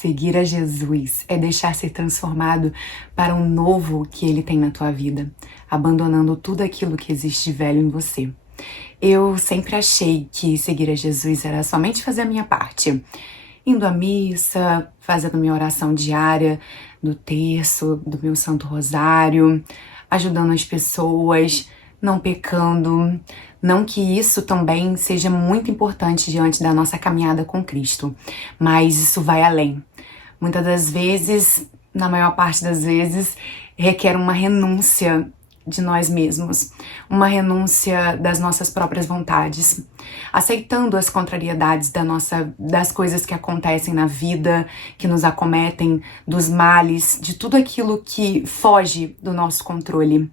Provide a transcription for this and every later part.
Seguir a Jesus é deixar ser transformado para um novo que Ele tem na tua vida, abandonando tudo aquilo que existe de velho em você. Eu sempre achei que seguir a Jesus era somente fazer a minha parte, indo à missa, fazendo minha oração diária do terço, do meu Santo Rosário, ajudando as pessoas, não pecando. Não que isso também seja muito importante diante da nossa caminhada com Cristo, mas isso vai além. Muitas das vezes, na maior parte das vezes, requer uma renúncia de nós mesmos, uma renúncia das nossas próprias vontades, aceitando as contrariedades das coisas que acontecem na vida, que nos acometem, dos males, de tudo aquilo que foge do nosso controle.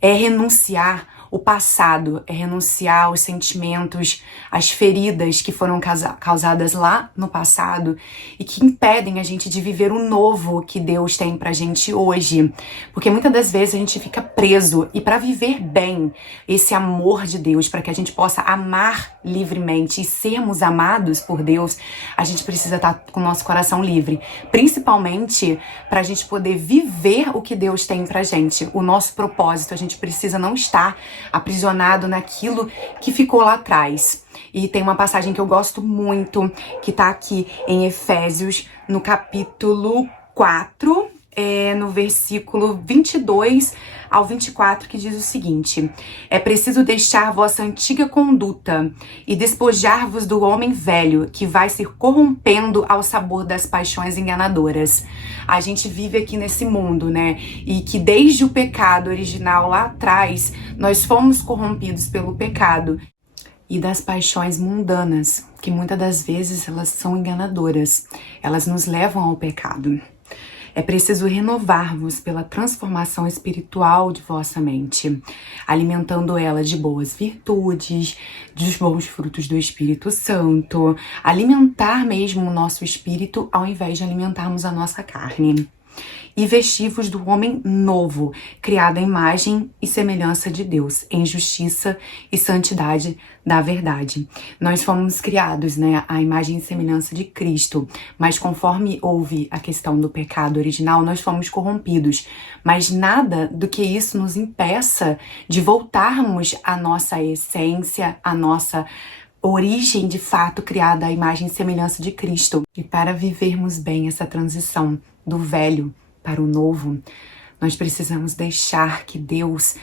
É renunciar o passado, é renunciar aos sentimentos, às feridas que foram causadas lá no passado e que impedem a gente de viver o novo que Deus tem pra gente hoje. Porque muitas das vezes a gente fica preso e para viver bem esse amor de Deus, para que a gente possa amar livremente e sermos amados por Deus, a gente precisa estar com o nosso coração livre, principalmente para a gente poder viver o que Deus tem pra gente, o nosso propósito. A gente precisa não estar aprisionado naquilo que ficou lá atrás. E tem uma passagem que eu gosto muito, que tá aqui em Efésios, no capítulo 4, no versículo 22 ao 24, que diz o seguinte: é preciso deixar vossa antiga conduta e despojar-vos do homem velho, que vai se corrompendo ao sabor das paixões enganadoras. A gente vive aqui nesse mundo, né? E que desde o pecado original lá atrás, nós fomos corrompidos pelo pecado e das paixões mundanas, que muitas das vezes elas são enganadoras. Elas nos levam ao pecado. É preciso renovar-vos pela transformação espiritual de vossa mente, alimentando ela de boas virtudes, dos bons frutos do Espírito Santo, alimentar mesmo o nosso espírito ao invés de alimentarmos a nossa carne. E vestivos do homem novo, criado à imagem e semelhança de Deus, em justiça e santidade da verdade. Nós fomos criados, né, à imagem e semelhança de Cristo, mas conforme houve a questão do pecado original, nós fomos corrompidos. Mas nada do que isso nos impeça de voltarmos à nossa essência, à nossa origem de fato criada à imagem e semelhança de Cristo. E para vivermos bem essa transição do velho para o novo, nós precisamos deixar que Deus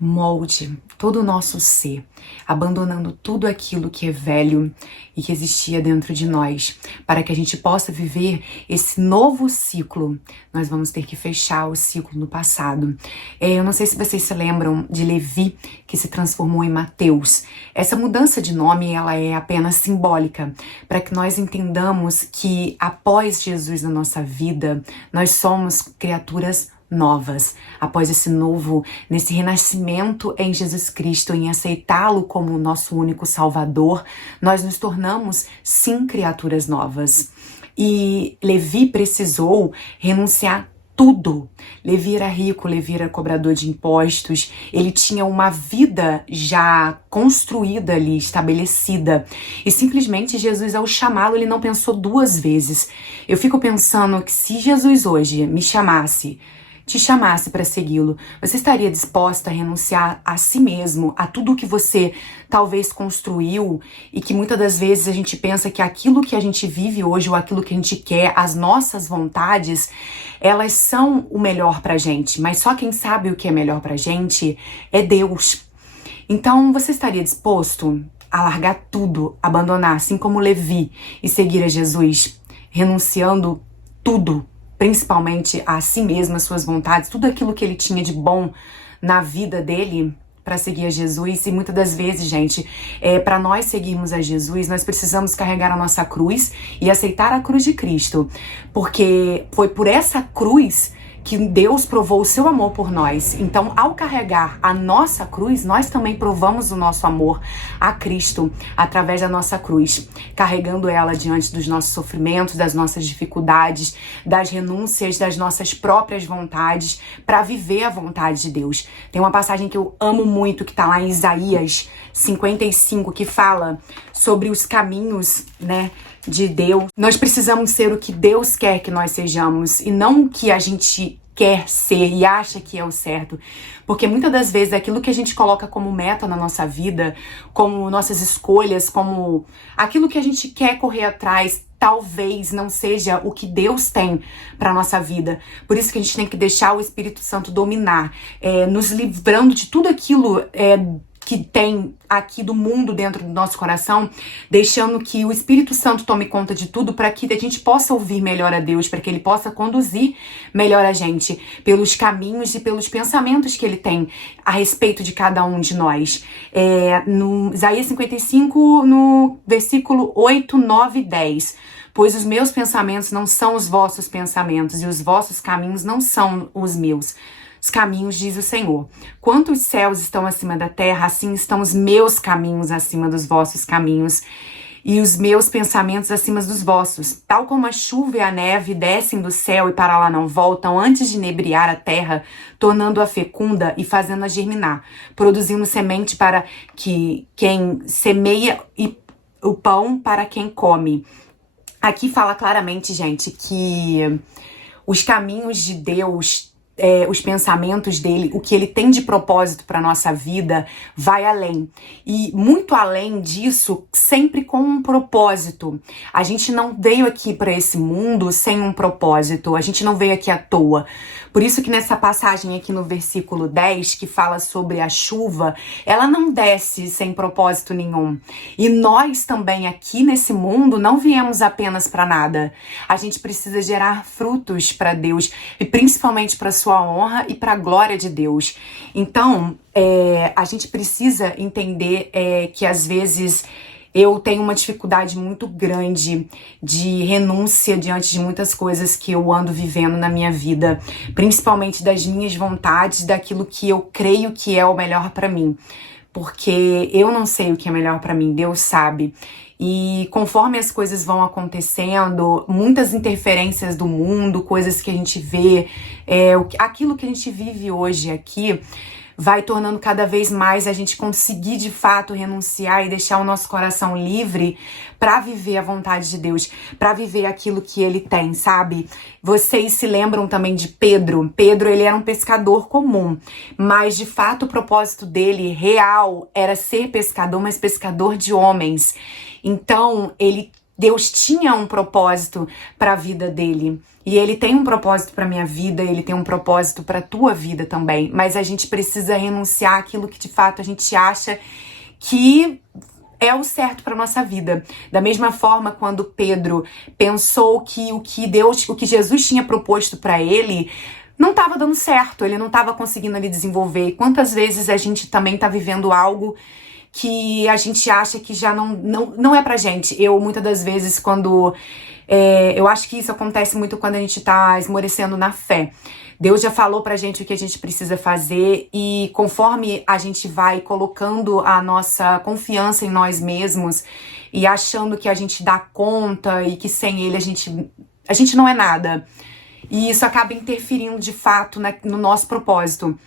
molde todo o nosso ser, abandonando tudo aquilo que é velho e que existia dentro de nós. Para que a gente possa viver esse novo ciclo, nós vamos ter que fechar o ciclo do passado. Eu não sei se vocês se lembram de Levi, que se transformou em Mateus. Essa mudança de nome, ela é apenas simbólica, para que nós entendamos que após Jesus na nossa vida, nós somos criaturas novas. Após nesse renascimento em Jesus Cristo, em aceitá-lo como o nosso único Salvador, nós nos tornamos, sim, criaturas novas. E Levi precisou renunciar tudo. Levi era rico, Levi era cobrador de impostos, ele tinha uma vida já construída ali, estabelecida. E simplesmente Jesus, ao chamá-lo, ele não pensou duas vezes. Eu fico pensando que se Jesus hoje te chamasse para segui-lo, você estaria disposta a renunciar a si mesmo, a tudo que você talvez construiu e que muitas das vezes a gente pensa que aquilo que a gente vive hoje ou aquilo que a gente quer, as nossas vontades, elas são o melhor pra gente, mas só quem sabe o que é melhor pra gente é Deus. Então, você estaria disposto a largar tudo, abandonar, assim como Levi, e seguir a Jesus, renunciando tudo, principalmente a si mesmo, as suas vontades, tudo aquilo que ele tinha de bom na vida dele, para seguir a Jesus? E muitas das vezes, gente, para nós seguirmos a Jesus, nós precisamos carregar a nossa cruz e aceitar a cruz de Cristo, porque foi por essa cruz que Deus provou o seu amor por nós. Então, ao carregar a nossa cruz, nós também provamos o nosso amor a Cristo através da nossa cruz, carregando ela diante dos nossos sofrimentos, das nossas dificuldades, das renúncias, das nossas próprias vontades, para viver a vontade de Deus. Tem uma passagem que eu amo muito, que está lá em Isaías 55, que fala sobre os caminhos, né, de Deus, nós precisamos ser o que Deus quer que nós sejamos e não o que a gente quer ser e acha que é o certo. Porque muitas das vezes aquilo que a gente coloca como meta na nossa vida, como nossas escolhas, como aquilo que a gente quer correr atrás, talvez não seja o que Deus tem para nossa vida. Por isso que a gente tem que deixar o Espírito Santo dominar, nos livrando de tudo aquilo que tem aqui do mundo dentro do nosso coração, deixando que o Espírito Santo tome conta de tudo para que a gente possa ouvir melhor a Deus, para que Ele possa conduzir melhor a gente pelos caminhos e pelos pensamentos que Ele tem a respeito de cada um de nós. No Isaías 55, no versículo 8, 9 e 10. Pois os meus pensamentos não são os vossos pensamentos e os vossos caminhos não são os meus. Os caminhos, diz o Senhor. Quanto os céus estão acima da terra, assim estão os meus caminhos acima dos vossos caminhos e os meus pensamentos acima dos vossos. Tal como a chuva e a neve descem do céu e para lá não voltam antes de inebriar a terra, tornando-a fecunda e fazendo-a germinar, produzindo semente para que quem semeia e o pão para quem come. Aqui fala claramente, gente, que os caminhos de Deus, os pensamentos dele, o que ele tem de propósito para nossa vida, vai além. E muito além disso, sempre com um propósito. A gente não veio aqui para esse mundo sem um propósito. A gente não veio aqui à toa. Por isso que nessa passagem aqui no versículo 10, que fala sobre a chuva, ela não desce sem propósito nenhum. E nós também aqui nesse mundo não viemos apenas para nada. A gente precisa gerar frutos para Deus e principalmente para sua honra e para a glória de Deus. Então, a gente precisa entender que às vezes eu tenho uma dificuldade muito grande de renúncia diante de muitas coisas que eu ando vivendo na minha vida, principalmente das minhas vontades, daquilo que eu creio que é o melhor para mim, porque eu não sei o que é melhor para mim, Deus sabe. E conforme as coisas vão acontecendo, muitas interferências do mundo, coisas que a gente vê, aquilo que a gente vive hoje aqui, vai tornando cada vez mais a gente conseguir de fato renunciar e deixar o nosso coração livre para viver a vontade de Deus, para viver aquilo que Ele tem, sabe? Vocês se lembram também de Pedro? Pedro, ele era um pescador comum, mas de fato o propósito dele real era ser pescador, mas pescador de homens. Então, Deus tinha um propósito para a vida dele. E Ele tem um propósito para minha vida, Ele tem um propósito para tua vida também. Mas a gente precisa renunciar àquilo que de fato a gente acha que é o certo para nossa vida. Da mesma forma, quando Pedro pensou que o que Jesus tinha proposto para ele não estava dando certo, ele não estava conseguindo ali desenvolver. E quantas vezes a gente também está vivendo algo que a gente acha que já não é pra gente. Eu, muitas das vezes, quando... eu acho que isso acontece muito quando a gente tá esmorecendo na fé. Deus já falou pra gente o que a gente precisa fazer e conforme a gente vai colocando a nossa confiança em nós mesmos e achando que a gente dá conta e que sem Ele a gente não é nada. E isso acaba interferindo, de fato, no nosso propósito.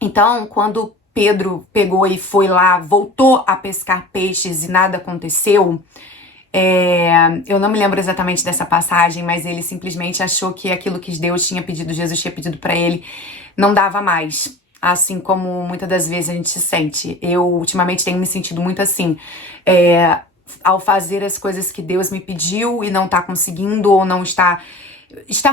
Então, quando Pedro pegou e foi lá, voltou a pescar peixes e nada aconteceu. Eu não me lembro exatamente dessa passagem, mas ele simplesmente achou que aquilo que Jesus tinha pedido para ele, não dava mais. Assim como muitas das vezes a gente se sente. Eu ultimamente tenho me sentido muito assim. Ao fazer as coisas que Deus me pediu e não tá conseguindo ou não está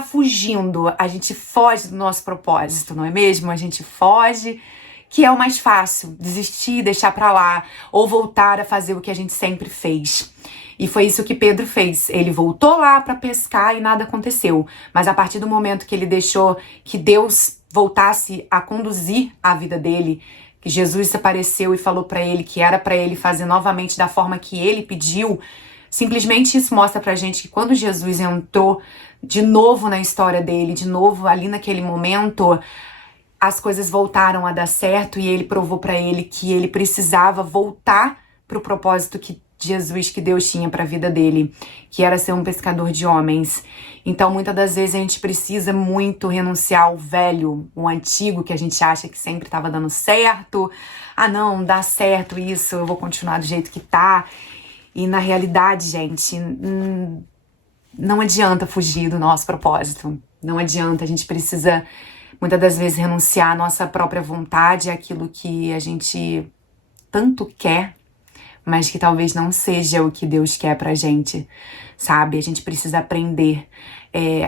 fugindo, a gente foge do nosso propósito, não é mesmo? A gente foge, que é o mais fácil, desistir, deixar pra lá, ou voltar a fazer o que a gente sempre fez. E foi isso que Pedro fez. Ele voltou lá pra pescar e nada aconteceu. Mas a partir do momento que ele deixou que Deus voltasse a conduzir a vida dele, que Jesus apareceu e falou pra ele que era pra ele fazer novamente da forma que ele pediu, simplesmente isso mostra pra gente que quando Jesus entrou de novo na história dele, de novo ali naquele momento, as coisas voltaram a dar certo e ele provou pra ele que ele precisava voltar pro propósito que Deus tinha pra vida dele, que era ser um pescador de homens. Então, muitas das vezes a gente precisa muito renunciar ao velho, o antigo, que a gente acha que sempre estava dando certo. Ah, não, dá certo isso, eu vou continuar do jeito que tá. E na realidade, gente, não adianta fugir do nosso propósito. Não adianta, a gente precisa muitas das vezes renunciar à nossa própria vontade, àquilo que a gente tanto quer, mas que talvez não seja o que Deus quer pra gente, sabe? A gente precisa aprender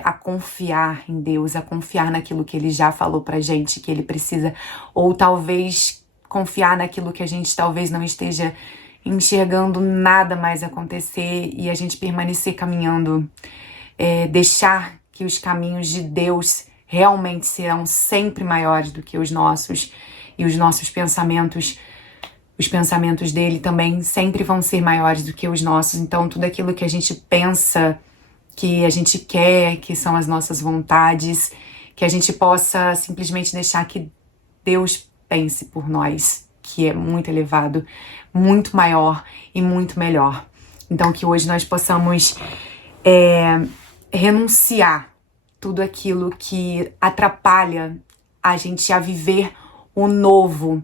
a confiar em Deus, a confiar naquilo que Ele já falou pra gente que Ele precisa, ou talvez confiar naquilo que a gente talvez não esteja enxergando nada mais acontecer e a gente permanecer caminhando, deixar que os caminhos de Deus realmente serão sempre maiores do que os nossos, e os nossos pensamentos, os pensamentos dele também sempre vão ser maiores do que os nossos. Então tudo aquilo que a gente pensa, que a gente quer, que são as nossas vontades, que a gente possa simplesmente deixar que Deus pense por nós, que é muito elevado, muito maior e muito melhor. Então que hoje nós possamos renunciar tudo aquilo que atrapalha a gente a viver o novo,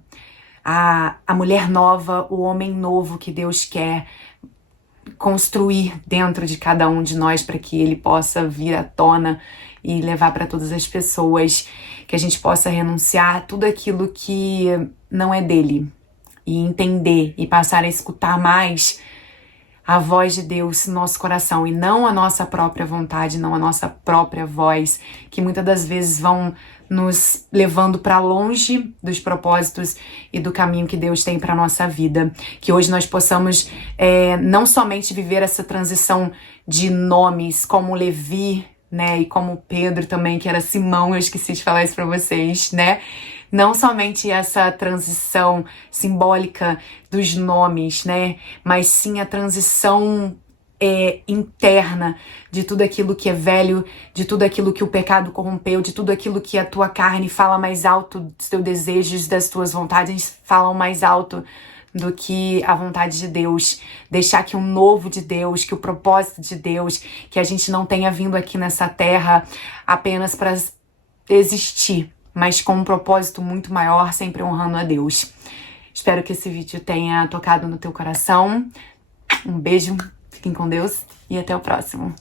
a mulher nova, o homem novo que Deus quer construir dentro de cada um de nós para que ele possa vir à tona e levar para todas as pessoas, que a gente possa renunciar a tudo aquilo que não é dele e entender e passar a escutar mais a voz de Deus no nosso coração e não a nossa própria vontade, não a nossa própria voz, que muitas das vezes vão nos levando para longe dos propósitos e do caminho que Deus tem para nossa vida. Que hoje nós possamos não somente viver essa transição de nomes como Levi, né, e como Pedro também, que era Simão, eu esqueci de falar isso para vocês, né? Não somente essa transição simbólica dos nomes, né? Mas sim a transição interna de tudo aquilo que é velho, de tudo aquilo que o pecado corrompeu, de tudo aquilo que a tua carne fala mais alto dos teus desejos, das tuas vontades falam mais alto do que a vontade de Deus. Deixar que o novo de Deus, que o propósito de Deus, que a gente não tenha vindo aqui nessa terra apenas para existir, mas com um propósito muito maior, sempre honrando a Deus. Espero que esse vídeo tenha tocado no teu coração. Um beijo, fiquem com Deus e até o próximo.